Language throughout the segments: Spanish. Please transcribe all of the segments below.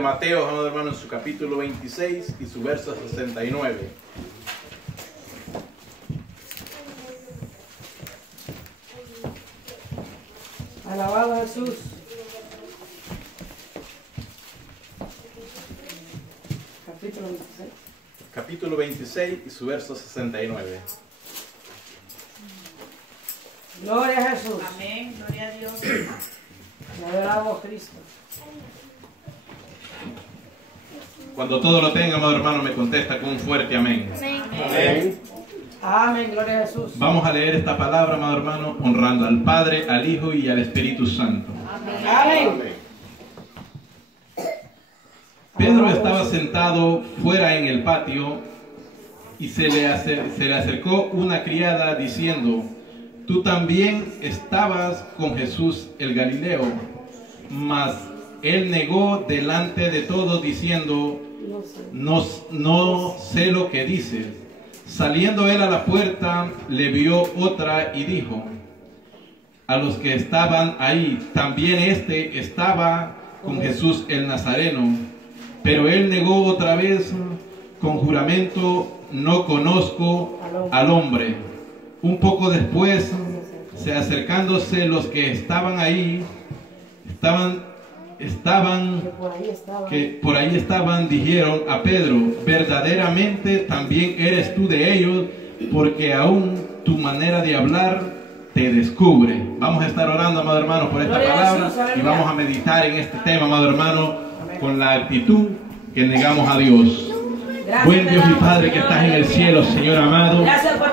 Mateo, amado hermano, en su capítulo 26 y su verso 69. Alabado Jesús. Capítulo 26. Capítulo 26 y su verso 69. Gloria a Jesús. Amén, gloria a Dios. Le adoramos Cristo. Cuando todo lo tenga, amado hermano, me contesta con un fuerte amén. Amén. Amén. Amén, gloria a Jesús. Vamos a leer esta palabra, amado hermano, honrando al Padre, al Hijo y al Espíritu Santo. Amén. Pedro estaba sentado fuera en el patio y se le acercó una criada diciendo: tú también estabas con Jesús el Galileo. Mas él negó delante de todos diciendo: no sé lo que dices. Saliendo él a la puerta, le vio otra y dijo a los que estaban ahí: también este estaba con Jesús el Nazareno. Pero él negó otra vez con juramento: no conozco al hombre. Un poco después, acercándose los que estaban ahí, que por ahí estaban, dijeron a Pedro: verdaderamente también eres tú de ellos, porque aún tu manera de hablar te descubre. Vamos a estar orando, amado hermano, por esta palabra, y vamos a meditar en este tema, amado hermano, con la actitud que negamos a Dios. Buen Dios y Padre que estás en el cielo, Señor amado,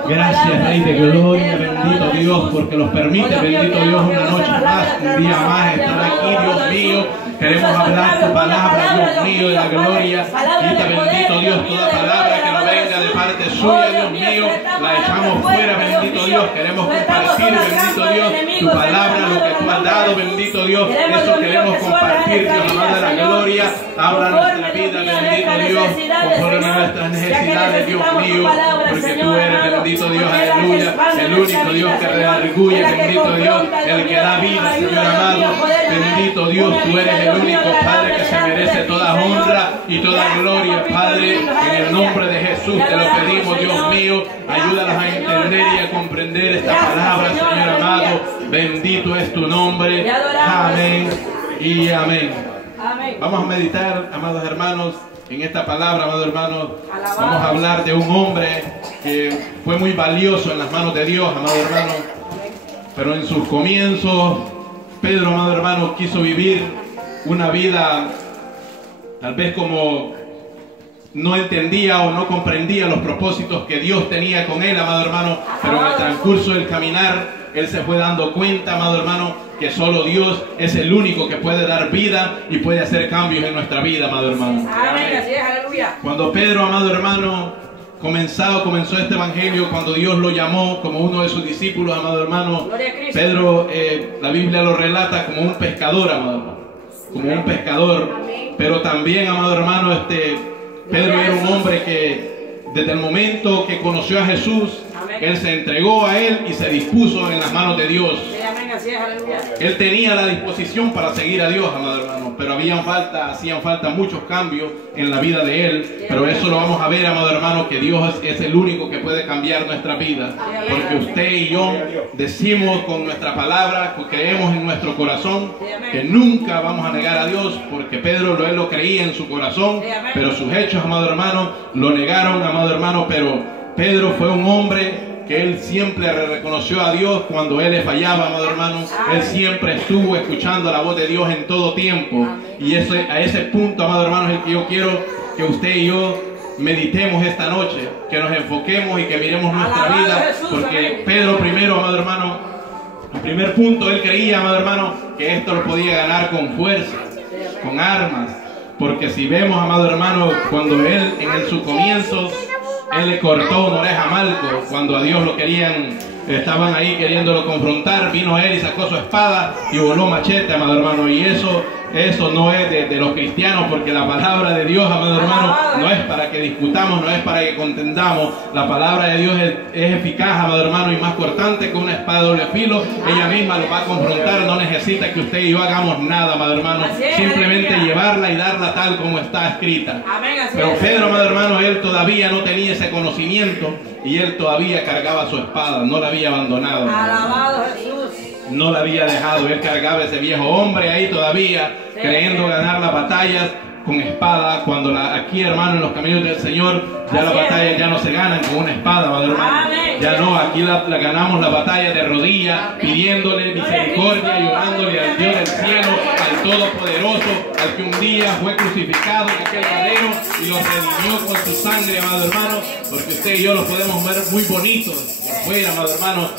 gracias Rey de Gloria, bendito Dios, porque los permite, bendito Dios, una noche más, un día más estar aquí, Dios mío. Queremos hablar tu palabra, Dios mío, de la gloria. Quita, bendito Dios, toda palabra que no venga de parte suya, Dios mío, la echamos fuera, bendito Dios. Queremos compartir, bendito Dios, tu palabra, lo que tú has dado, bendito Dios. Eso queremos compartir, Dios amado de la gloria. Habla nuestra vida, bendito Dios, conforme a nuestras necesidades, Dios mío, porque tú eres, bendito Dios, aleluya, el único Dios que redarguye, bendito Dios, el que da vida, Señor amado. Bendito Dios, tú eres el único Padre que se merece toda honra y toda gloria, Padre. En el nombre de Jesús te lo pedimos, Dios mío. Ayúdanos a entender y a comprender esta palabra, Señor amado. Bendito es tu nombre. Amén y amén. Vamos a meditar, amados hermanos, en esta palabra, amados hermanos. Vamos a hablar de un hombre que fue muy valioso en las manos de Dios, amados hermanos. Pero en sus comienzos, Pedro, amado hermano, quiso vivir una vida tal vez como no entendía o no comprendía los propósitos que Dios tenía con él, amado hermano. Pero en el transcurso del caminar, él se fue dando cuenta, amado hermano, que solo Dios es el único que puede dar vida y puede hacer cambios en nuestra vida, amado hermano. Amén, así es, aleluya. Cuando Pedro, amado hermano, comenzó este evangelio, cuando Dios lo llamó como uno de sus discípulos, amado hermano, Pedro, la Biblia lo relata como un pescador, amado hermano, como un pescador. Pero también, amado hermano, Pedro era un hombre que desde el momento que conoció a Jesús, él se entregó a él y se dispuso en las manos de Dios. Él tenía la disposición para seguir a Dios, amado hermano, pero hacían falta muchos cambios en la vida de él. Pero eso lo vamos a ver, amado hermano, que Dios es el único que puede cambiar nuestra vida. Porque usted y yo decimos con nuestra palabra, creemos en nuestro corazón, que nunca vamos a negar a Dios, porque Pedro él lo creía en su corazón, pero sus hechos, amado hermano, lo negaron, amado hermano. Pero Pedro fue un hombre que él siempre reconoció a Dios cuando él le fallaba, amado hermano. Él siempre estuvo escuchando la voz de Dios en todo tiempo. Y a ese punto, amado hermano, es el que yo quiero que usted y yo meditemos esta noche, que nos enfoquemos y que miremos nuestra vida. Porque Pedro primero, amado hermano, el primer punto, él creía, amado hermano, que esto lo podía ganar con fuerza, con armas, Porque si vemos, amado hermano, cuando él en su comienzo, él le cortó una oreja a Malco, cuando a Dios lo querían, estaban ahí queriéndolo confrontar, vino él y sacó su espada y voló machete, amado hermano, y eso no es de los cristianos, porque la palabra de Dios, amado hermano, no es para que discutamos, no es para que contendamos. La palabra de Dios es eficaz, amado hermano, y más cortante que una espada de doble filo. Ella misma lo va a confrontar, no necesita que usted y yo hagamos nada, amado hermano, simplemente llevarla y darla tal como está escrita. Pero Pedro, amado hermano, él todavía no tenía ese conocimiento y él todavía cargaba su espada, no la había abandonado. Alabado Jesús. No la había dejado, él cargaba ese viejo hombre ahí todavía, creyendo ganar las batallas con espada, cuando aquí, hermano, en los caminos del Señor, ya las batallas ya no se ganan con una espada, madre hermano. Ya no, aquí la ganamos la batalla de rodillas, pidiéndole misericordia y orándole al Dios del cielo, al Todopoderoso, al que un día fue crucificado en aquel madero y lo redimió con su sangre, amado hermano, porque usted y yo lo podemos ver muy bonitos por fuera, amado hermano.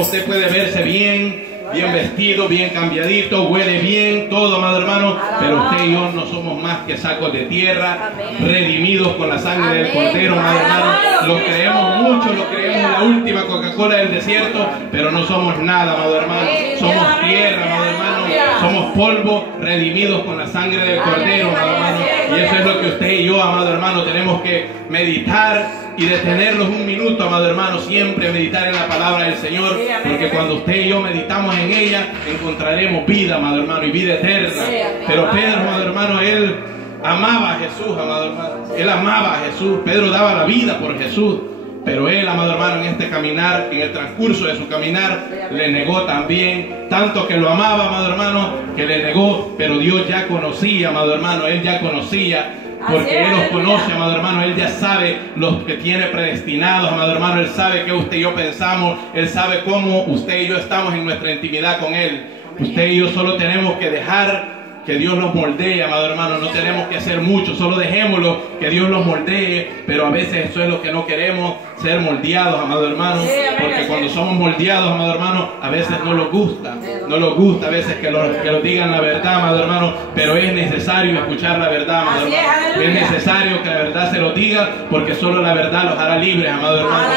Usted puede verse bien vestido, bien cambiadito, huele bien, todo, amado hermano, pero usted y yo no somos más que sacos de tierra, redimidos con la sangre del Cordero, amado hermano. Lo creemos mucho, lo creemos la última Coca-Cola del desierto, pero no somos nada, amado hermano. Somos tierra, amado hermano, somos polvo, redimidos con la sangre del Cordero, amado hermano. Y eso es lo que usted y yo, amado hermano, tenemos que meditar y detenernos un minuto, amado hermano, siempre meditar en la palabra del Señor, porque cuando usted y yo meditamos en ella, encontraremos vida, amado hermano, y vida eterna. Pero Pedro, amado hermano, él amaba a Jesús, amado hermano. Él amaba a Jesús. Pedro daba la vida por Jesús. Pero él, amado hermano, en este caminar, en el transcurso de su caminar, le negó también, tanto que lo amaba, amado hermano, que le negó, pero Dios ya conocía, amado hermano, él ya conocía, porque él los conoce, amado hermano, él ya sabe los que tiene predestinados, amado hermano, él sabe que usted y yo pensamos, él sabe cómo usted y yo estamos en nuestra intimidad con él. Usted y yo solo tenemos que dejar que Dios los moldee, amado hermano. No tenemos que hacer mucho, solo dejémoslo que Dios los moldee. Pero a veces eso es lo que no queremos, ser moldeados, amado hermano. Porque cuando somos moldeados, amado hermano, a veces no nos gusta. No nos gusta a veces que nos digan la verdad, amado hermano. Pero es necesario escuchar la verdad, amado hermano. Es necesario que la verdad se lo diga, porque solo la verdad los hará libres, amado hermano.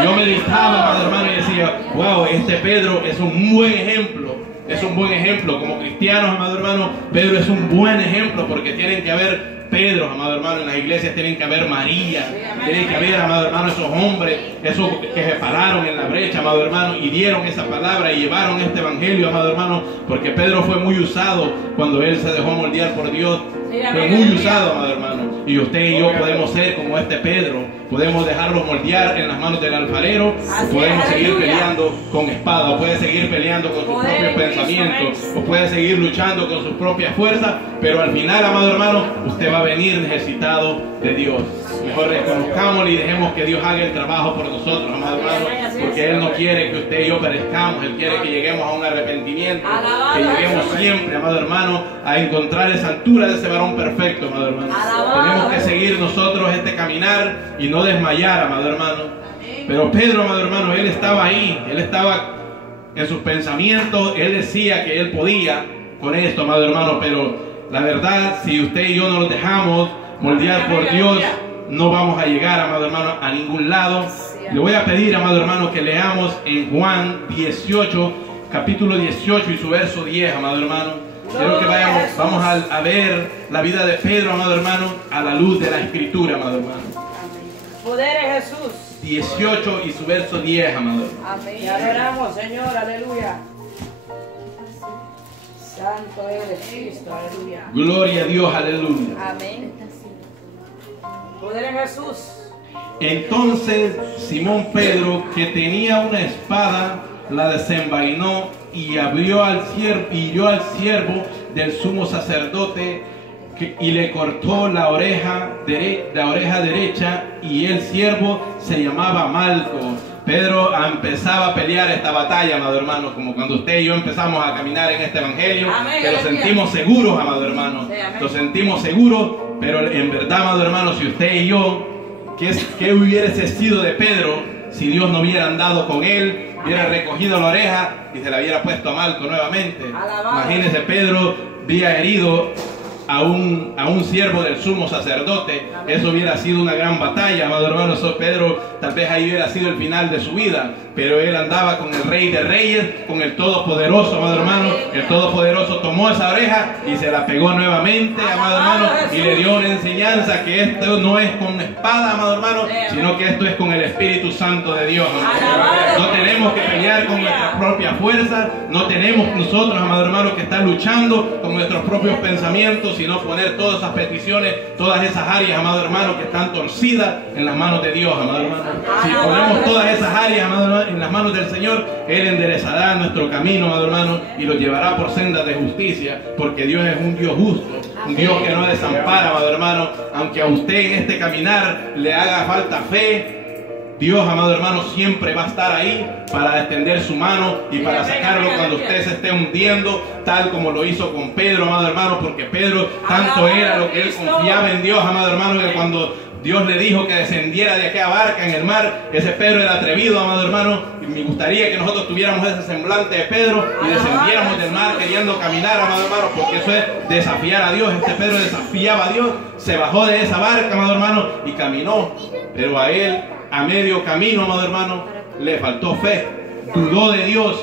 Y yo meditaba, amado hermano, y decía, wow, este Pedro es un buen ejemplo. Es un buen ejemplo, como cristianos, amado hermano. Pedro es un buen ejemplo, porque tienen que haber Pedro, amado hermano, en las iglesias tienen que haber María, tienen que haber, amado hermano, esos hombres, esos que se pararon en la brecha, amado hermano, y dieron esa palabra y llevaron este evangelio, amado hermano, porque Pedro fue muy usado cuando él se dejó moldear por Dios. Fue muy usado, amado hermano. Y usted y yo podemos ser como este Pedro. Podemos dejarlo moldear en las manos del alfarero. O podemos seguir peleando con espada. O puede seguir peleando con sus propios pensamientos. O puede seguir luchando con sus propias fuerzas. Pero al final, amado hermano, usted va a venir necesitado de Dios. Mejor reconozcámosle y dejemos que Dios haga el trabajo por nosotros, amado hermano. Porque Él no quiere que usted y yo perezcamos. Él quiere que lleguemos a un arrepentimiento. Que lleguemos siempre, amado hermano, a encontrar esa altura de ese varón perfecto, amado hermano. Tenemos que seguir nosotros este caminar y no desmayar, amado hermano. Pero Pedro, amado hermano, él estaba ahí. Él estaba en sus pensamientos. Él decía que él podía con esto, amado hermano. Pero la verdad, si usted y yo no nos dejamos moldear por Dios, no vamos a llegar, amado hermano, a ningún lado. Le voy a pedir, amado hermano, que leamos en Juan 18, capítulo 18 y su verso 10, amado hermano. Quiero que vamos a ver la vida de Pedro, amado hermano, a la luz de la Escritura, amado hermano. Poder es Jesús. 18 y su verso 10, amado hermano. Amén. Te adoramos, Señor, aleluya. Santo eres Cristo, aleluya. Gloria a Dios, aleluya. Amén. Poder en Jesús. Entonces Simón Pedro, que tenía una espada, la desenvainó y hirió al siervo del sumo sacerdote y le cortó la oreja derecha, y el siervo se llamaba Malco. Pedro empezaba a pelear esta batalla, amado hermano, como cuando usted y yo empezamos a caminar en este evangelio, que lo sentimos seguros, amado hermano. Lo sentimos seguros, pero en verdad, amado hermano, si usted y yo, ¿qué hubiese sido de Pedro si Dios no hubiera andado con él, hubiera recogido la oreja y se la hubiera puesto a Malco nuevamente? Imagínese, Pedro había herido a un siervo del sumo sacerdote. Eso hubiera sido una gran batalla, amado hermano. Pedro tal vez ahí hubiera sido el final de su vida, pero él andaba con el Rey de Reyes, con el Todopoderoso, amado hermano. El Todopoderoso tomó esa oreja y se la pegó nuevamente, amado hermano, y le dio una enseñanza que esto no es con espada, amado hermano, sino que esto es con el Espíritu Santo de Dios, amado. No tenemos que pelear con nuestra propia fuerza, no tenemos nosotros, amado hermano, que estar luchando con nuestros propios pensamientos, sino poner todas esas peticiones, todas esas áreas, amado hermano, que están torcidas en las manos de Dios, amado hermano. Si ponemos todas esas áreas, amado hermano, en las manos del Señor, Él enderezará nuestro camino, amado hermano, y lo llevará por sendas de justicia, porque Dios es un Dios justo, un Dios que no desampara, amado hermano. Aunque a usted en este caminar le haga falta fe, Dios, amado hermano, siempre va a estar ahí para extender su mano y para sacarlo cuando usted se esté hundiendo, tal como lo hizo con Pedro, amado hermano, porque Pedro tanto era lo que él confiaba en Dios, amado hermano, que cuando Dios le dijo que descendiera de aquella barca en el mar, ese Pedro era atrevido, amado hermano, y me gustaría que nosotros tuviéramos ese semblante de Pedro y descendiéramos del mar queriendo caminar, amado hermano, porque eso es desafiar a Dios. Este Pedro desafiaba a Dios, se bajó de esa barca, amado hermano, y caminó, pero a él, a medio camino, amado hermano, le faltó fe, dudó de Dios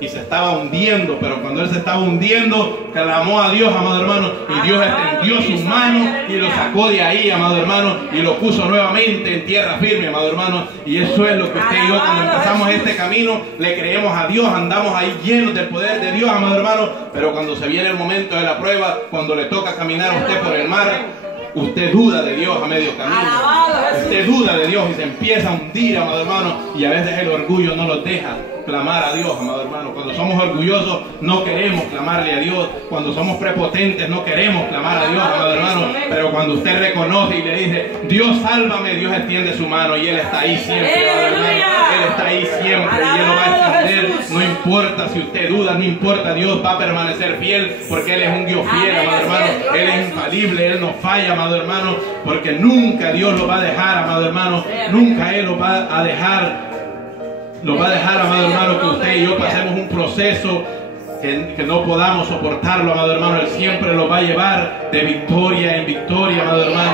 y se estaba hundiendo. Pero cuando él se estaba hundiendo, clamó a Dios, amado hermano, y Dios extendió sus manos y lo sacó de ahí, amado hermano, y lo puso nuevamente en tierra firme, amado hermano. Y eso es lo que usted y yo, cuando empezamos este camino, le creemos a Dios, andamos ahí llenos del poder de Dios, amado hermano. Pero cuando se viene el momento de la prueba, cuando le toca caminar a usted por el mar, usted duda de Dios a medio camino. Usted duda de Dios y se empieza a hundir, amado hermano. Y a veces el orgullo no los deja clamar a Dios, amado hermano. Cuando somos orgullosos no queremos clamarle a Dios. Cuando somos prepotentes no queremos clamar a Dios, amado hermano. Pero cuando usted reconoce y le dice, Dios sálvame, Dios extiende su mano y Él está ahí siempre, amado hermano. Él está ahí siempre y Él lo va a extender. No importa si usted duda, no importa, Dios va a permanecer fiel, porque Él es un Dios fiel, amado hermano. Él es infalible, Él no falla, amado hermano, porque nunca Dios lo va a dejar, amado hermano. Nunca Él lo va a dejar. Lo va a dejar, amado hermano, que usted y yo pasemos un proceso que no podamos soportarlo, amado hermano. Él siempre lo va a llevar de victoria en victoria, amado hermano.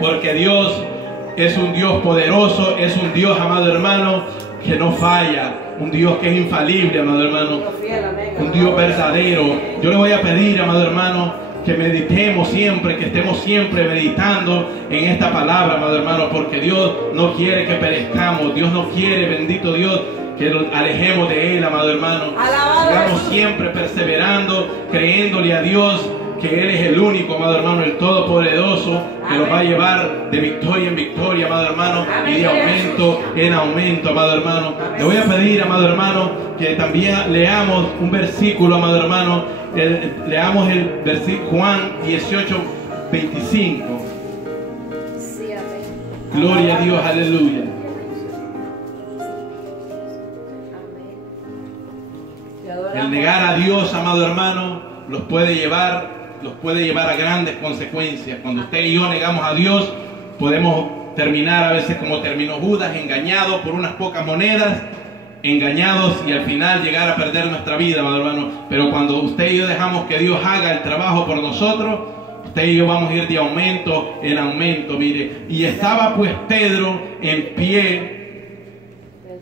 Porque Dios es un Dios poderoso, es un Dios, amado hermano, que no falla. Un Dios que es infalible, amado hermano. Un Dios verdadero. Yo le voy a pedir, amado hermano, que meditemos siempre, que estemos siempre meditando en esta palabra, amado hermano, porque Dios no quiere que perezcamos. Dios no quiere, bendito Dios, que nos alejemos de Él, amado hermano. Sigamos siempre perseverando, creyéndole a Dios que Él es el único, amado hermano, el Todopoderoso, que nos va a llevar de victoria en victoria, amado hermano, y de aumento en aumento, amado hermano. Le voy a pedir, amado hermano, que también leamos un versículo, amado hermano. Leamos el versículo Juan 18:25. Gloria a Dios, aleluya. El negar a Dios, amado hermano, los puede llevar a grandes consecuencias. Cuando usted y yo negamos a Dios, podemos terminar a veces como terminó Judas, engañados por unas pocas monedas, engañados y al final llegar a perder nuestra vida, amado hermano. Pero cuando usted y yo dejamos que Dios haga el trabajo por nosotros, usted y yo vamos a ir de aumento en aumento, mire. Y estaba pues Pedro en pie,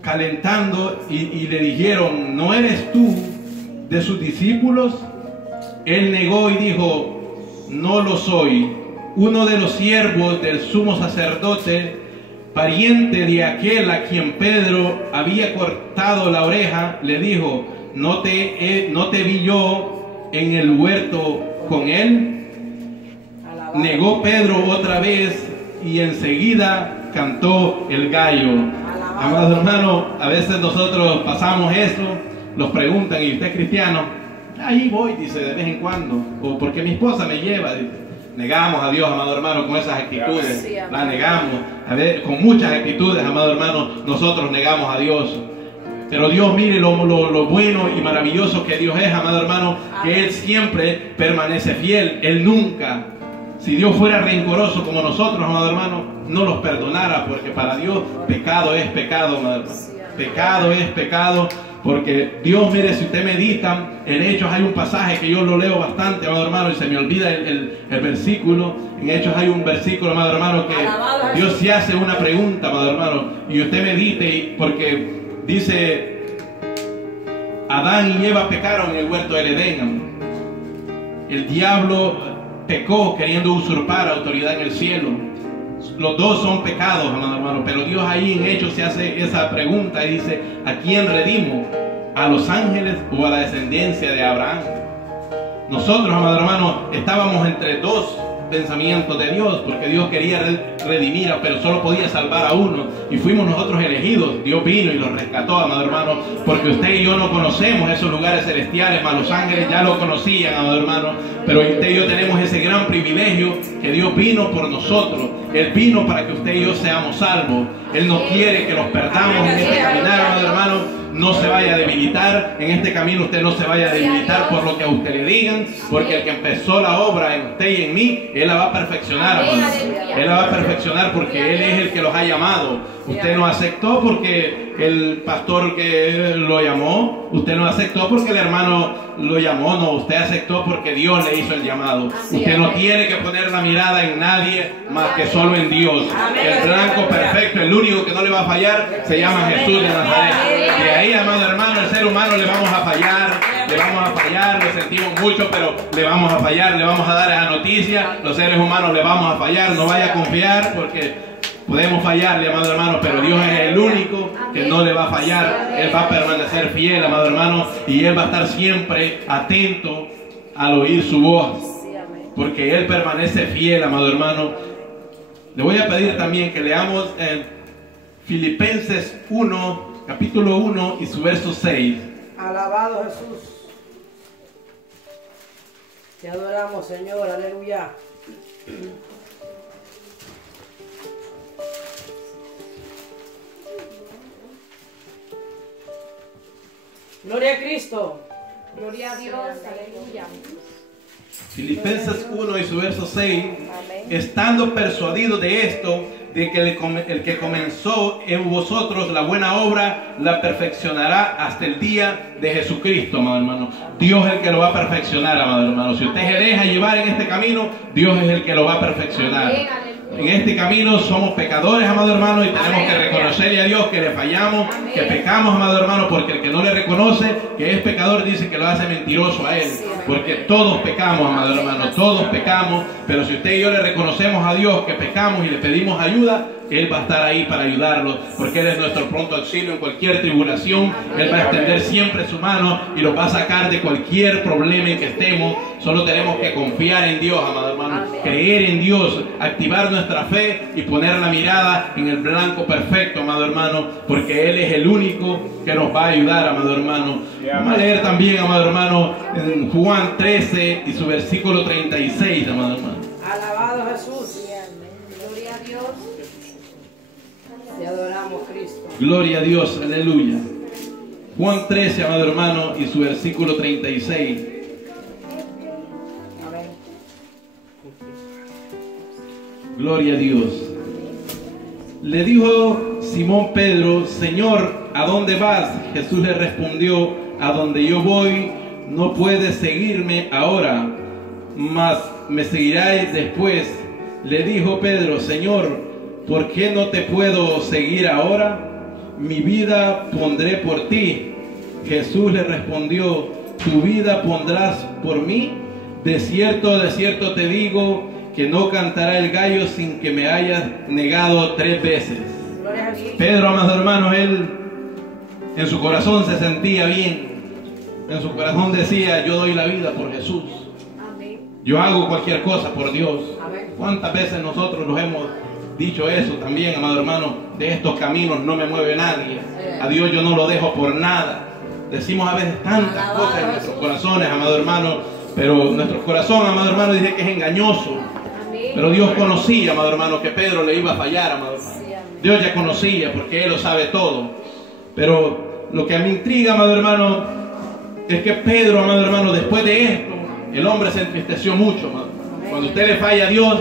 calentando, y le dijeron, ¿no eres tú de sus discípulos? Él negó y dijo, no lo soy. Uno de los siervos del sumo sacerdote, pariente de aquel a quien Pedro había cortado la oreja, le dijo, ¿no te vi yo en el huerto con él? Negó Pedro otra vez y enseguida cantó el gallo. Amado hermano, a veces nosotros pasamos eso, nos preguntan, ¿y usted es cristiano? Ahí voy, dice, de vez en cuando, o porque mi esposa me lleva, dice. Negamos a Dios, amado hermano, con esas actitudes. La negamos. A ver, con muchas actitudes, amado hermano, nosotros negamos a Dios. Pero Dios, mire lo bueno y maravilloso que Dios es, amado hermano, que Él siempre permanece fiel. Él nunca, si Dios fuera rencoroso como nosotros, amado hermano, no los perdonara, porque para Dios pecado es pecado, amado hermano. Pecado es pecado. porque Dios, mire, si usted medita en Hechos, hay un pasaje que yo lo leo bastante, amado hermano, y se me olvida el versículo. En Hechos hay un versículo, amado hermano, que Dios se hace una pregunta, amado hermano, y usted medite, porque dice: Adán y Eva pecaron en el huerto del Edén. El diablo pecó queriendo usurpar autoridad en el cielo. Los dos son pecados, amado hermano, pero Dios ahí en Hechos se hace esa pregunta y dice: ¿a quién redimos? ¿A los ángeles o a la descendencia de Abraham? Nosotros, amado hermano, estábamos entre dos pensamientos de Dios, porque Dios quería redimir, pero solo podía salvar a uno, y fuimos nosotros elegidos. Dios vino y los rescató, amado hermano, porque usted y yo no conocemos esos lugares celestiales, mas los ángeles ya lo conocían, amado hermano, pero usted y yo tenemos ese gran privilegio que Dios vino por nosotros. Él vino para que usted y yo seamos salvos. Él no quiere que nos perdamos en este caminar, amado hermano. No se vaya a debilitar en este camino, usted no se vaya a debilitar por lo que a usted le digan, porque el que empezó la obra en usted y en mí, Él la va a perfeccionar, amado. Él la va a perfeccionar porque Él es el que los ha llamado. Usted no aceptó porque el pastor que lo llamó, usted no aceptó porque el hermano lo llamó, no, usted aceptó porque Dios le hizo el llamado. Usted no tiene que poner la mirada en nadie más que solo en Dios. El blanco perfecto, el único que no le va a fallar, se llama Jesús de Nazaret. De ahí, amado hermano, el ser humano le vamos a fallar, lo sentimos mucho, pero le vamos a fallar, le vamos a dar esa noticia. Los seres humanos le vamos a fallar, no vaya a confiar porque podemos fallarle, amado hermano, pero Dios es el único que no le va a fallar. Él va a permanecer fiel, amado hermano, y Él va a estar siempre atento al oír su voz, porque Él permanece fiel, amado hermano. Le voy a pedir también que leamos Filipenses 1, capítulo 1 y su verso 6. Alabado Jesús. Te adoramos, Señor, aleluya. Gloria a Cristo. Gloria a Dios, aleluya. Filipenses 1 y su verso 6. Estando persuadido de esto, de que el que comenzó en vosotros la buena obra, la perfeccionará hasta el día de Jesucristo, amado hermano. Dios es el que lo va a perfeccionar, amado hermano. Si usted se deja llevar en este camino, Dios es el que lo va a perfeccionar. En este camino somos pecadores, amado hermano, y tenemos que reconocerle a Dios que le fallamos, que pecamos, amado hermano, porque el que no le reconoce que es pecador dice que lo hace mentiroso a él, porque todos pecamos, amado hermano, todos pecamos, pero si usted y yo le reconocemos a Dios que pecamos y le pedimos ayuda, Él va a estar ahí para ayudarlos, porque Él es nuestro pronto auxilio en cualquier tribulación. Él va a extender siempre su mano y nos va a sacar de cualquier problema en que estemos. Solo tenemos que confiar en Dios, amado hermano, creer en Dios, activar nuestra fe y poner la mirada en el blanco perfecto, amado hermano, porque Él es el único que nos va a ayudar, amado hermano. Vamos a leer también, amado hermano, en Juan 13 y su versículo 36, amado hermano. Alabado Jesús. Gloria a Dios. Te adoramos, Cristo. Gloria a Dios, aleluya. Juan 13, amado hermano, y su versículo 36. Amén. Gloria a Dios. Le dijo Simón Pedro: Señor, ¿a dónde vas? Jesús le respondió: a donde yo voy, no puedes seguirme ahora, mas me seguiráis después. Le dijo Pedro: Señor, ¿por qué no te puedo seguir ahora? Mi vida pondré por ti. Jesús le respondió: ¿tu vida pondrás por mí? De cierto te digo, que no cantará el gallo sin que me hayas negado 3 veces. Gloria a Jesús. Pedro, amados hermanos, él en su corazón se sentía bien. En su corazón decía: yo doy la vida por Jesús. Amén. Yo hago cualquier cosa por Dios. Amén. ¿Cuántas veces nosotros nos hemos dicho eso también, amado hermano? De estos caminos no me mueve nadie. A Dios yo no lo dejo por nada. Decimos a veces tantas cosas en nuestros corazones, amado hermano, pero nuestro corazón, amado hermano, dice que es engañoso. Pero Dios conocía, amado hermano, que Pedro le iba a fallar, amado hermano. Dios ya conocía, porque Él lo sabe todo. Pero lo que a mí intriga, amado hermano, es que Pedro, amado hermano, después de esto, el hombre se entristeció mucho, amado. Cuando usted le falla a Dios,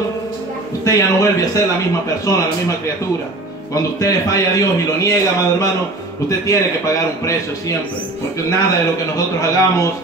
usted ya no vuelve a ser la misma persona, la misma criatura. Cuando usted le falla a Dios y lo niega, amado hermano, usted tiene que pagar un precio siempre. Porque nada de lo que nosotros hagamos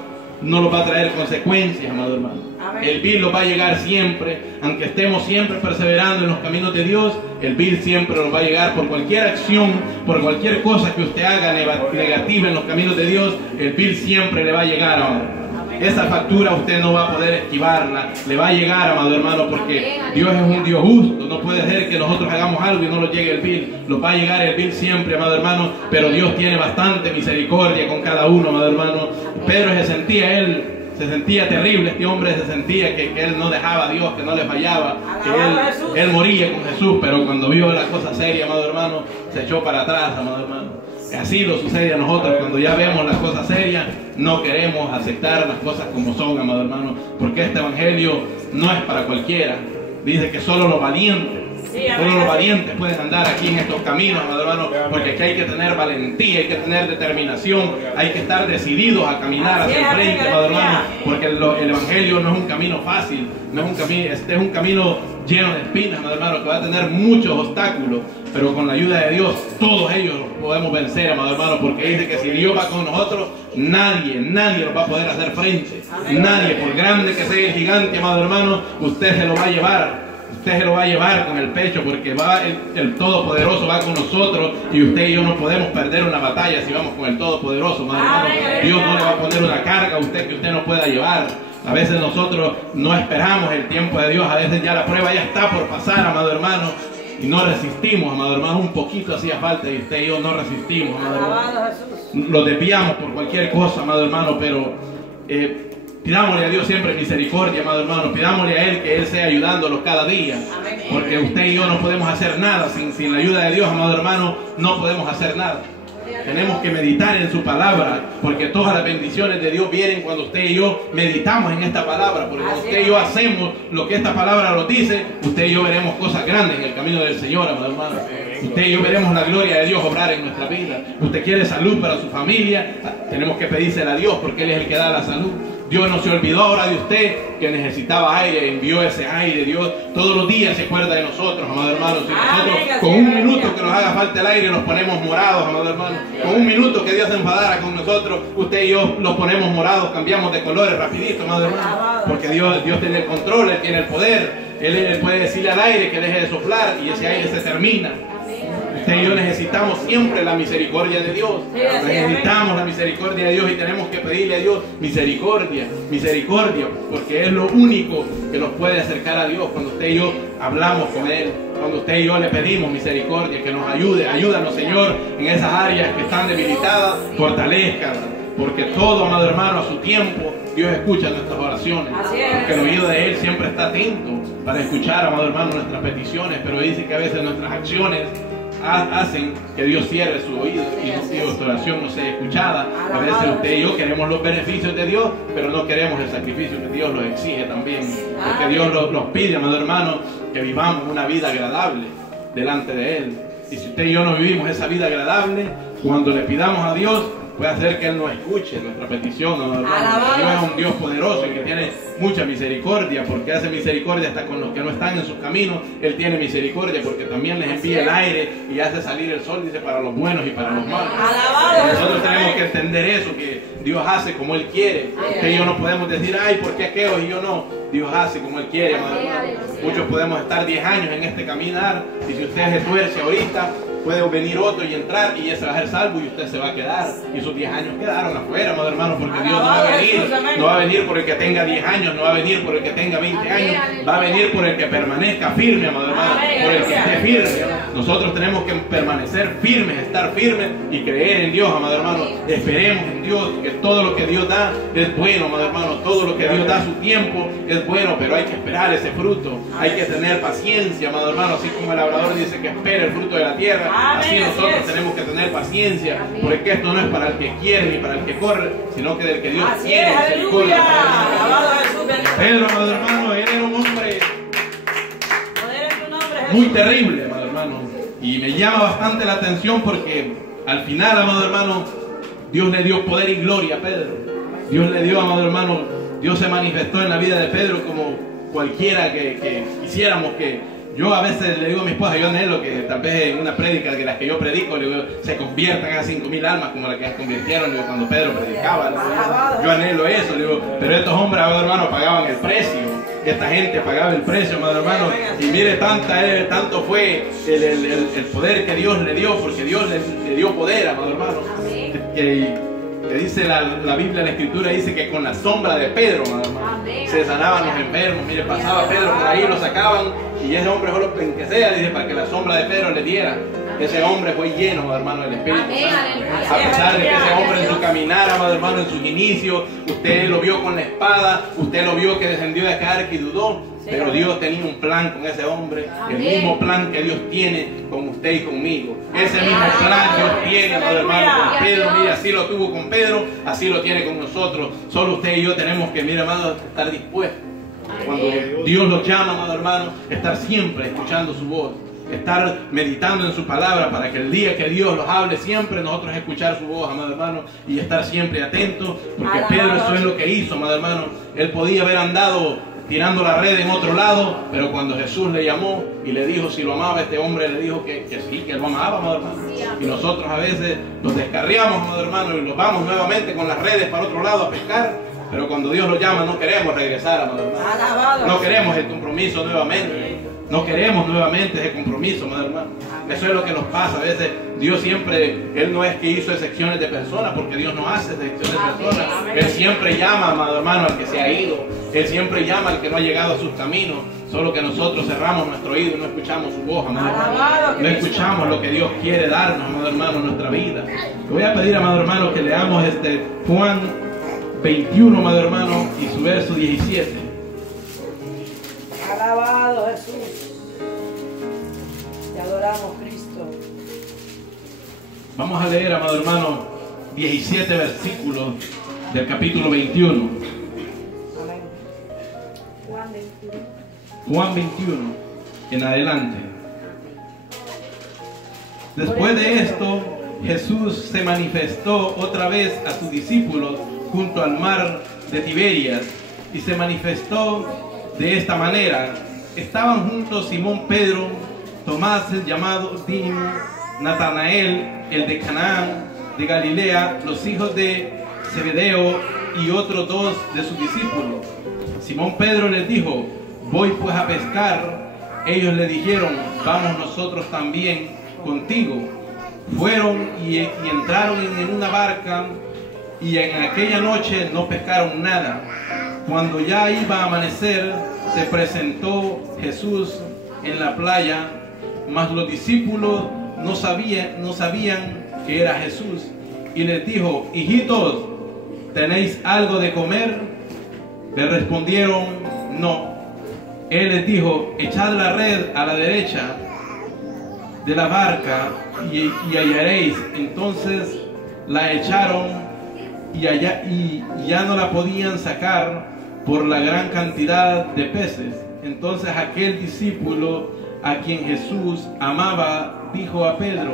no nos va a traer consecuencias, amado hermano. El bill nos va a llegar siempre, aunque estemos siempre perseverando en los caminos de Dios, el bill siempre nos va a llegar por cualquier acción, por cualquier cosa que usted haga negativa en los caminos de Dios, el bill siempre le va a llegar, amado. Esa factura usted no va a poder esquivarla, le va a llegar, amado hermano, porque Dios es un Dios justo. No puede ser que nosotros hagamos algo y no nos llegue el bill. Nos va a llegar el bill siempre, amado hermano, pero Dios tiene bastante misericordia con cada uno, amado hermano. Pedro se sentía terrible, este hombre se sentía que él no dejaba a Dios, que no le fallaba, que él moría con Jesús, pero cuando vio la cosa seria, amado hermano, se echó para atrás, amado hermano. Así lo sucede a nosotros, cuando ya vemos las cosas serias, no queremos aceptar las cosas como son, amado hermano, porque este evangelio no es para cualquiera. Dice que solo los valientes, solo los valientes pueden andar aquí en estos caminos, amado hermano, porque aquí hay que tener valentía, hay que tener determinación, hay que estar decididos a caminar hacia el frente, amado hermano, porque el evangelio no es un camino fácil, no es un camino, este es un camino lleno de espinas, amado hermano, que va a tener muchos obstáculos, pero con la ayuda de Dios, todos ellos los podemos vencer, amado hermano, porque dice que si Dios va con nosotros, nadie nos va a poder hacer frente. Nadie, por grande que sea el gigante, amado hermano, usted se lo va a llevar. Usted se lo va a llevar con el pecho, porque el Todopoderoso va con nosotros, y usted y yo no podemos perder una batalla si vamos con el Todopoderoso, amado hermano. Dios no le va a poner una carga a usted que usted no pueda llevar. A veces nosotros no esperamos el tiempo de Dios, a veces ya la prueba ya está por pasar, amado hermano, y no resistimos, amado hermano. Un poquito hacía falta y usted y yo no resistimos, amado hermano. Lo desviamos por cualquier cosa, amado hermano, pero pidámosle a Dios siempre misericordia, amado hermano. Pidámosle a Él que Él sea ayudándolos cada día, porque usted y yo no podemos hacer nada sin la ayuda de Dios, amado hermano. No podemos hacer nada. Tenemos que meditar en su palabra, porque todas las bendiciones de Dios vienen cuando usted y yo meditamos en esta palabra, porque cuando usted y yo hacemos lo que esta palabra nos dice, usted y yo veremos cosas grandes en el camino del Señor, amado hermano. Usted y yo veremos la gloria de Dios obrar en nuestra vida. Usted quiere salud para su familia, tenemos que pedírsela a Dios, porque Él es el que da la salud. Dios no se olvidó ahora de usted que necesitaba aire, envió ese aire. Dios todos los días se acuerda de nosotros, amado hermano. Si nosotros con un minuto que nos haga falta el aire nos ponemos morados, amado hermano, con un minuto que Dios se enfadara con nosotros, usted y yo los ponemos morados, cambiamos de colores rapidito, amado hermano, porque Dios tiene el control, Él tiene el poder. Él puede decirle al aire que deje de soplar y ese aire se termina. Usted y yo necesitamos siempre la misericordia de Dios. Necesitamos la misericordia de Dios y tenemos que pedirle a Dios misericordia, misericordia, porque es lo único que nos puede acercar a Dios. Cuando usted y yo hablamos con Él, cuando usted y yo le pedimos misericordia, que nos ayude, ayúdanos, Señor, en esas áreas que están debilitadas, fortalezcan, porque todo, amado hermano, a su tiempo, Dios escucha nuestras oraciones, porque el oído de Él siempre está atento para escuchar, amado hermano, nuestras peticiones, pero dice que a veces nuestras acciones hacen que Dios cierre su oído y nuestra oración no sea escuchada. A veces usted y yo queremos los beneficios de Dios, pero no queremos el sacrificio que Dios nos exige también, porque Dios nos pide, amado hermano, que vivamos una vida agradable delante de Él. Y si usted y yo no vivimos esa vida agradable, cuando le pidamos a Dios, puede hacer que Él nos escuche nuestra petición, amado hermano. Dios es un Dios poderoso y que tiene mucha misericordia, porque hace misericordia hasta con los que no están en sus caminos. Él tiene misericordia porque también les envía el aire y hace salir el sol, dice, para los buenos y para los malos. Nosotros tenemos que entender eso, que Dios hace como Él quiere. Usted y yo no podemos decir, ay, ¿por qué aquellos y yo no? Dios hace como Él quiere, amado hermano. Muchos podemos estar 10 años en este caminar, y si usted se tuerce ahorita, puede venir otro y entrar y ese va a ser salvo y usted se va a quedar. Y esos 10 años quedaron afuera, amado hermano, porque Dios no va a venir. No va a venir por el que tenga 10 años, no va a venir por el que tenga 20 años. Va a venir por el que permanezca firme, amado hermano, por el que esté firme. Nosotros tenemos que permanecer firmes, estar firmes y creer en Dios, amado hermano. Esperemos en Dios, que todo lo que Dios da es bueno, amado hermano. Todo lo que Dios da a su tiempo es bueno, pero hay que esperar ese fruto. Hay que tener paciencia, amado hermano, así como el labrador dice que espera el fruto de la tierra. Así nosotros tenemos que tener paciencia, porque esto no es para el que quiere ni para el que corre, sino que del que Dios quiere. Pedro, amado hermano, él era un hombre muy terrible, amado hermano, y me llama bastante la atención porque al final, amado hermano, Dios le dio poder y gloria a Pedro. Dios le dio, amado hermano, Dios se manifestó en la vida de Pedro como cualquiera que quisiéramos que Yo a veces le digo a mi esposa, yo anhelo que tal vez en una prédica de las que yo predico, le digo, se conviertan a 5,000 almas como las que se convirtieron, le digo, cuando Pedro predicaba. Le digo, yo anhelo eso, le digo, pero estos hombres, amado hermano, pagaban el precio. Esta gente pagaba el precio, amado hermano, y mire, tanto fue el poder que Dios le dio, porque Dios le dio poder, amado hermano. Que dice la Biblia, la Escritura dice que con la sombra de Pedro, amado hermano, se sanaban los enfermos. Mire, pasaba Pedro por ahí, lo sacaban, y ese hombre solo en que sea, dice, para que la sombra de Pedro le diera. Ese hombre fue lleno, amado hermano, del Espíritu Santo. A pesar de que ese hombre en su caminar, amado hermano, en sus inicios, usted lo vio con la espada, usted lo vio que descendió de aquel arca y dudó. Pero Dios tenía un plan con ese hombre, el mismo plan que Dios tiene con usted y conmigo. Ese mismo plan Dios tiene, amado hermano, con Pedro. Mire, así lo tuvo con Pedro, así lo tiene con nosotros. Solo usted y yo tenemos que, mire, amado, estar dispuestos. Cuando Dios los llama, amado hermano, estar siempre escuchando su voz, estar meditando en su palabra, para que el día que Dios los hable siempre nosotros escuchar su voz, amado hermano, y estar siempre atentos, porque Pedro eso es lo que hizo, amado hermano. Él podía haber andado tirando la red en otro lado, pero cuando Jesús le llamó y le dijo si lo amaba, este hombre le dijo que sí, que lo amaba, amado hermano. Y nosotros a veces nos descarriamos, amado hermano, y nos vamos nuevamente con las redes para otro lado a pescar, pero cuando Dios lo llama no queremos regresar, amado hermano. No queremos el compromiso nuevamente. No queremos nuevamente ese compromiso, amado hermano. Eso es lo que nos pasa. A veces Dios siempre, Él no es que hizo excepciones de personas, porque Dios no hace excepciones de personas. Él siempre llama, amado hermano, al que se ha ido. Él siempre llama al que no ha llegado a sus caminos. Solo que nosotros cerramos nuestro oído y no escuchamos su voz, amado hermano. No escuchamos lo que Dios quiere darnos, amado hermano, en nuestra vida. Le voy a pedir, amado hermano, que leamos Juan 21, amado hermano, y su verso 17. Alabado Jesús. Te adoramos, Cristo. Vamos a leer, amado hermano, 17 versículos del capítulo 21. Amén. Juan 21, en adelante. Después de esto, Jesús se manifestó otra vez a sus discípulos junto al mar de Tiberias, y se manifestó de esta manera. Estaban juntos Simón Pedro, Tomás el llamado Dídimo, Natanael el de Canaán de Galilea, los hijos de Zebedeo y otros dos de sus discípulos. Simón Pedro les dijo: voy pues a pescar. Ellos le dijeron: vamos nosotros también contigo. Fueron y entraron en una barca, y en aquella noche no pescaron nada. Cuando ya iba a amanecer, se presentó Jesús en la playa, mas los discípulos no sabían que era Jesús. Y les dijo: hijitos, ¿tenéis algo de comer? Le respondieron: no. Él les dijo: echad la red a la derecha de la barca y hallaréis. Entonces la echaron y ya no la podían sacar por la gran cantidad de peces. Entonces aquel discípulo a quien Jesús amaba dijo a Pedro: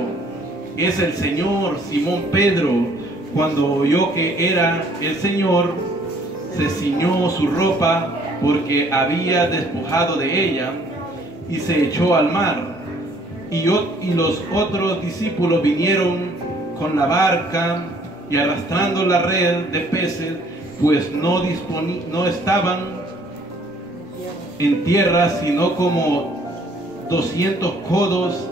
es el Señor. Simón Pedro, cuando oyó que era el Señor, se ciñó su ropa porque había despojado de ella, y se echó al mar. Y los otros discípulos vinieron con la barca y arrastrando la red de peces, pues no estaban en tierra sino como 200 codos,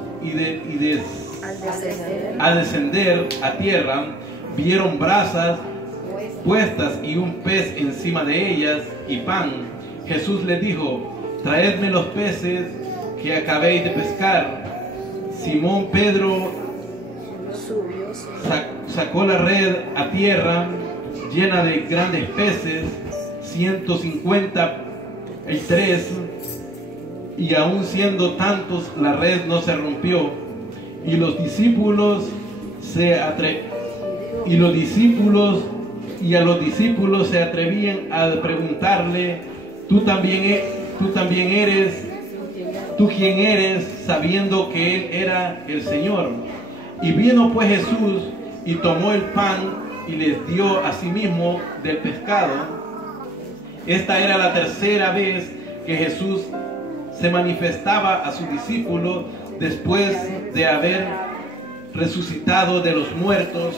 al descender a tierra vieron brasas puestas y un pez encima de ellas y pan. Jesús les dijo: traedme los peces que acabéis de pescar. Simón Pedro sacó la red a tierra llena de grandes peces, 153, y aun siendo tantos, la red no se rompió. Y los discípulos a los discípulos se atrevían a preguntarle: ¿Tú quién eres? Sabiendo que él era el Señor. Y vino pues Jesús y tomó el pan y les dio a sí mismo del pescado. Esta era la tercera vez que Jesús se manifestaba a sus discípulos después de haber resucitado de los muertos.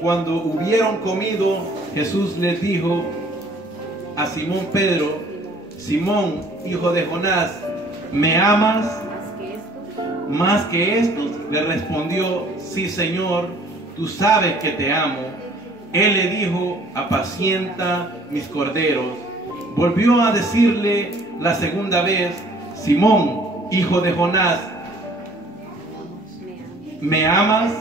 Cuando hubieron comido, Jesús les dijo a Simón Pedro: Simón, hijo de Jonás, ¿me amas más que estos? Le respondió: sí, Señor, tú sabes que te amo. Él le dijo: apacienta mis corderos. Volvió a decirle la segunda vez: Simón, hijo de Jonás, ¿me amas?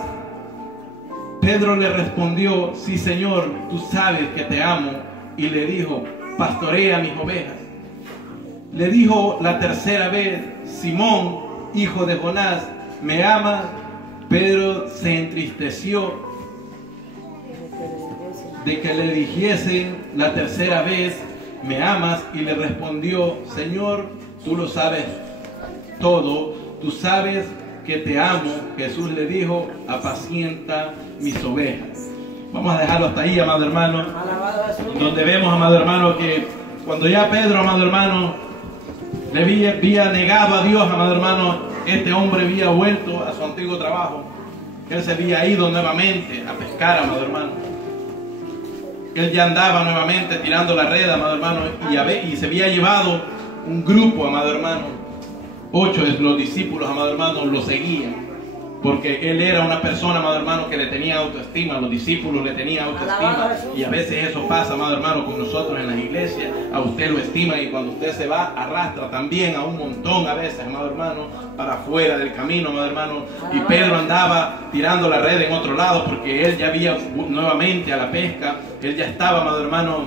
Pedro le respondió: sí, Señor, tú sabes que te amo. Y le dijo: pastorea mis ovejas. Le dijo la tercera vez: Simón, hijo de Jonás, ¿me amas? Pedro se entristeció de que le dijesen la tercera vez: ¿me amas? Y le respondió: Señor, tú lo sabes todo, tú sabes que te amo. Jesús le dijo: apacienta mis ovejas. Vamos a dejarlo hasta ahí, amado hermano, donde vemos, amado hermano, que cuando ya Pedro, amado hermano, le había negado a Dios, amado hermano, este hombre había vuelto a su antiguo trabajo. Él se había ido nuevamente a pescar, amado hermano. Él ya andaba nuevamente tirando la red, amado hermano, y se había llevado un grupo, amado hermano. 8 de los discípulos, amado hermano, lo seguían, porque él era una persona, amado hermano, que le tenía autoestima. Los discípulos le tenían autoestima, y a veces eso pasa, amado hermano, con nosotros en las iglesias. A usted lo estima, y cuando usted se va, arrastra también a un montón a veces, amado hermano, para afuera del camino, amado hermano. Y Pedro andaba tirando la red en otro lado, porque él ya había nuevamente a la pesca. Él ya estaba, amado hermano,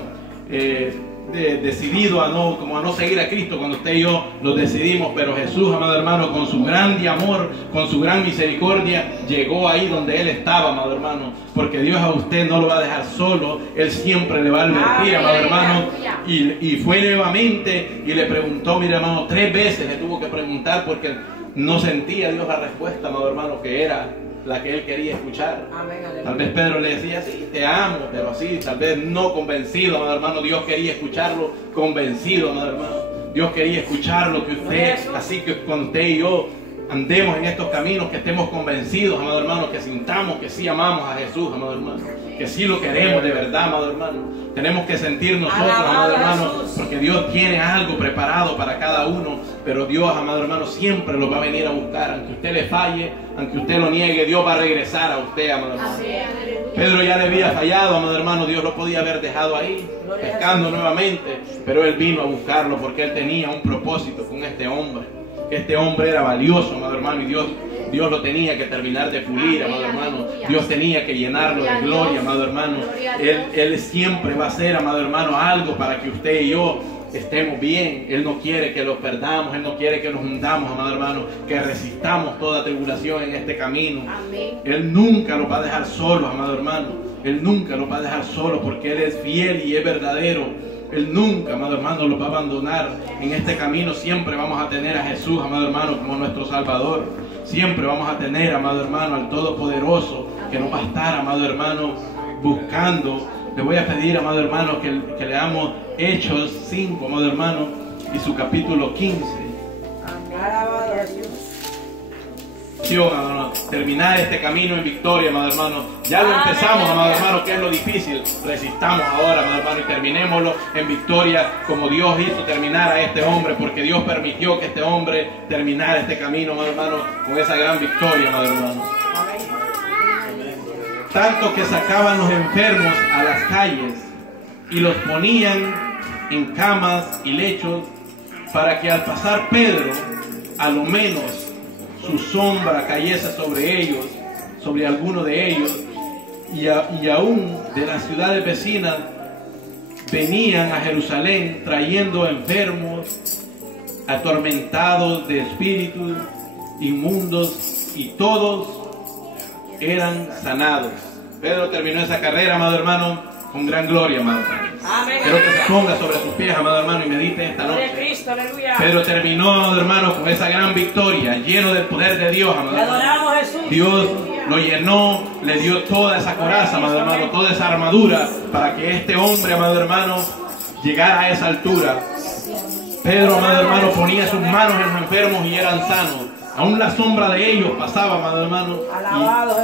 decidido a no seguir a Cristo, cuando usted y yo lo decidimos. Pero Jesús, amado hermano, con su grande amor, con su gran misericordia, llegó ahí donde él estaba, amado hermano, porque Dios a usted no lo va a dejar solo. Él siempre le va a advertir, amado hermano. Y fue nuevamente y le preguntó, mire, hermano, 3 veces le tuvo que preguntar, porque no sentía Dios la respuesta, amado hermano, que era la que él quería escuchar. Tal vez Pedro le decía: sí, te amo, pero así, tal vez no convencido, amado hermano. Dios quería escucharlo convencido, amado hermano. Dios quería escuchar lo que usted, así que cuando usted y yo andemos en estos caminos, que estemos convencidos, amado hermano, que sintamos que sí amamos a Jesús, amado hermano, que sí lo queremos de verdad, amado hermano. Tenemos que sentir nosotros, amado hermano, porque Dios tiene algo preparado para cada uno. Pero Dios, amado hermano, siempre lo va a venir a buscar. Aunque usted le falle, aunque usted lo niegue, Dios va a regresar a usted, amado hermano. Pedro ya le había fallado, amado hermano. Dios lo podía haber dejado ahí, pescando nuevamente, pero él vino a buscarlo porque él tenía un propósito con este hombre. Este hombre era valioso, amado hermano, y Dios lo tenía que terminar de pulir, amado hermano. Dios tenía que llenarlo de gloria, amado hermano. Él siempre va a hacer, amado hermano, algo para que usted y yo estemos bien. Él no quiere que los perdamos, Él no quiere que nos hundamos, amado hermano, que resistamos toda tribulación en este camino. Él nunca lo va a dejar solo, amado hermano. Él nunca lo va a dejar solo, porque Él es fiel y es verdadero. Él nunca, amado hermano, lo va a abandonar. En este camino siempre vamos a tener a Jesús, amado hermano, como nuestro Salvador. Siempre vamos a tener, amado hermano, al Todopoderoso, que nos va a estar, amado hermano, buscando. Le voy a pedir, amado hermano, que leamos Hechos 5, amado hermano, y su capítulo 15. Terminar este camino en victoria, amado hermano. Ya lo empezamos, amado hermano, que es lo difícil. Resistamos ahora, amado hermano, y terminémoslo en victoria, como Dios hizo terminar a este hombre, porque Dios permitió que este hombre terminara este camino, amado hermano, con esa gran victoria, amado hermano. Tanto que sacaban los enfermos a las calles y los ponían en camas y lechos, para que al pasar Pedro, a lo menos su sombra cayese sobre ellos, sobre alguno de ellos. Y aún de las ciudades vecinas venían a Jerusalén trayendo enfermos, atormentados de espíritus inmundos, y todos eran sanados. Pedro terminó esa carrera, amado hermano, con gran gloria, amado hermano. Quiero que se ponga sobre sus pies, amado hermano, y medite esta noche. Pedro terminó, amado hermano, con esa gran victoria, lleno del poder de Dios, amado hermano. Dios lo llenó, le dio toda esa coraza, amado hermano, toda esa armadura, para que este hombre, amado hermano, llegara a esa altura. Pedro, amado hermano, ponía sus manos en los enfermos y eran sanos. Aún la sombra de ellos pasaba, amado hermano,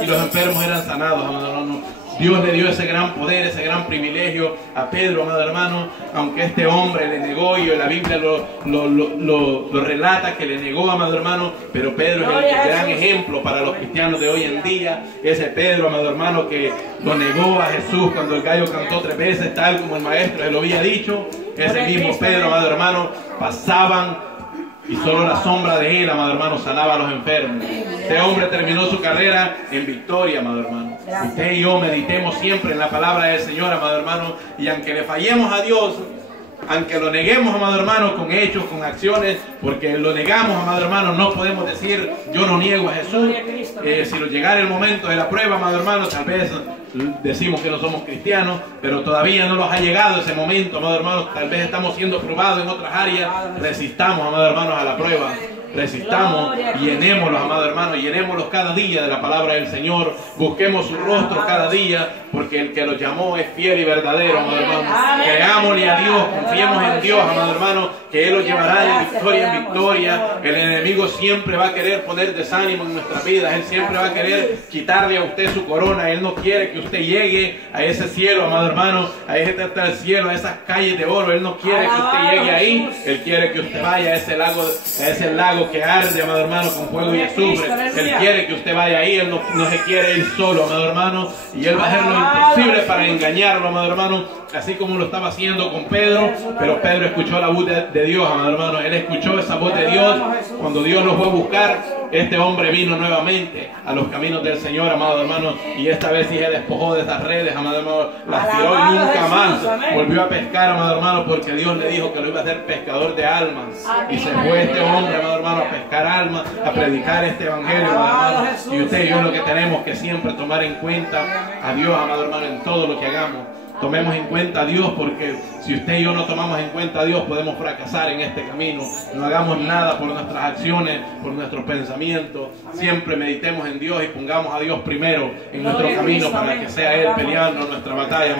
y los enfermos eran sanados, amado hermano. Dios le dio ese gran poder, ese gran privilegio a Pedro, amado hermano, aunque este hombre le negó, y la Biblia lo relata que le negó, amado hermano, pero Pedro es el gran ejemplo para los cristianos de hoy en día. Ese Pedro, amado hermano, que lo negó a Jesús cuando el gallo cantó 3 veces, tal como el maestro se lo había dicho. Ese mismo Pedro, amado hermano, pasaban y solo la sombra de él, amado hermano, sanaba a los enfermos. Este hombre terminó su carrera en victoria, amado hermano. Usted y yo meditemos siempre en la palabra del Señor, amado hermano, y aunque le fallemos a Dios, aunque lo neguemos, amado hermano, con hechos, con acciones, porque lo negamos, amado hermano, no podemos decir yo no niego a Jesús. Si nos llegara el momento de la prueba, amado hermano, tal vez decimos que no somos cristianos, pero todavía no nos ha llegado ese momento, amado hermano. Tal vez estamos siendo probados en otras áreas. Resistamos, amado hermanos, a la prueba. Resistamos, llenémoslos, amado hermano, llenémoslos cada día de la palabra del Señor. Busquemos su rostro cada día, porque el que los llamó es fiel y verdadero, amado hermano. Creámosle a Dios, confiemos en Dios, amado hermano, que Él los llevará de victoria en victoria. El enemigo siempre va a querer poner desánimo en nuestras vidas. Él siempre va a querer quitarle a usted su corona. Él no quiere que usted llegue a ese cielo, amado hermano, a ese tercer cielo, a esas calles de oro. Él no quiere que usted llegue ahí. Él quiere que usted vaya a ese lago que arde, amado hermano, con fuego y azufre. Él quiere que usted vaya ahí. Él no se quiere ir solo, amado hermano, y Él va a hacer lo imposible para engañarlo, amado hermano, así como lo estaba haciendo con Pedro. Pero Pedro escuchó la voz de Dios, amado hermano. Él escuchó esa voz de Dios. Cuando Dios lo fue a buscar, este hombre vino nuevamente a los caminos del Señor, amado hermano, y esta vez sí se despojó de esas redes, amado hermano, las tiró y nunca más volvió a pescar, amado hermano, porque Dios le dijo que lo iba a hacer pescador de almas. Y se fue este hombre, amado hermano, a pescar almas, a predicar este evangelio, amado hermano. Y usted y yo lo que tenemos que siempre tomar en cuenta a Dios, amado hermano, en todo lo que hagamos. Tomemos en cuenta a Dios, porque si usted y yo no tomamos en cuenta a Dios, podemos fracasar en este camino. No hagamos nada por nuestras acciones, por nuestros pensamientos. Siempre meditemos en Dios y pongamos a Dios primero en nuestro camino, para que sea Él peleando nuestra batalla.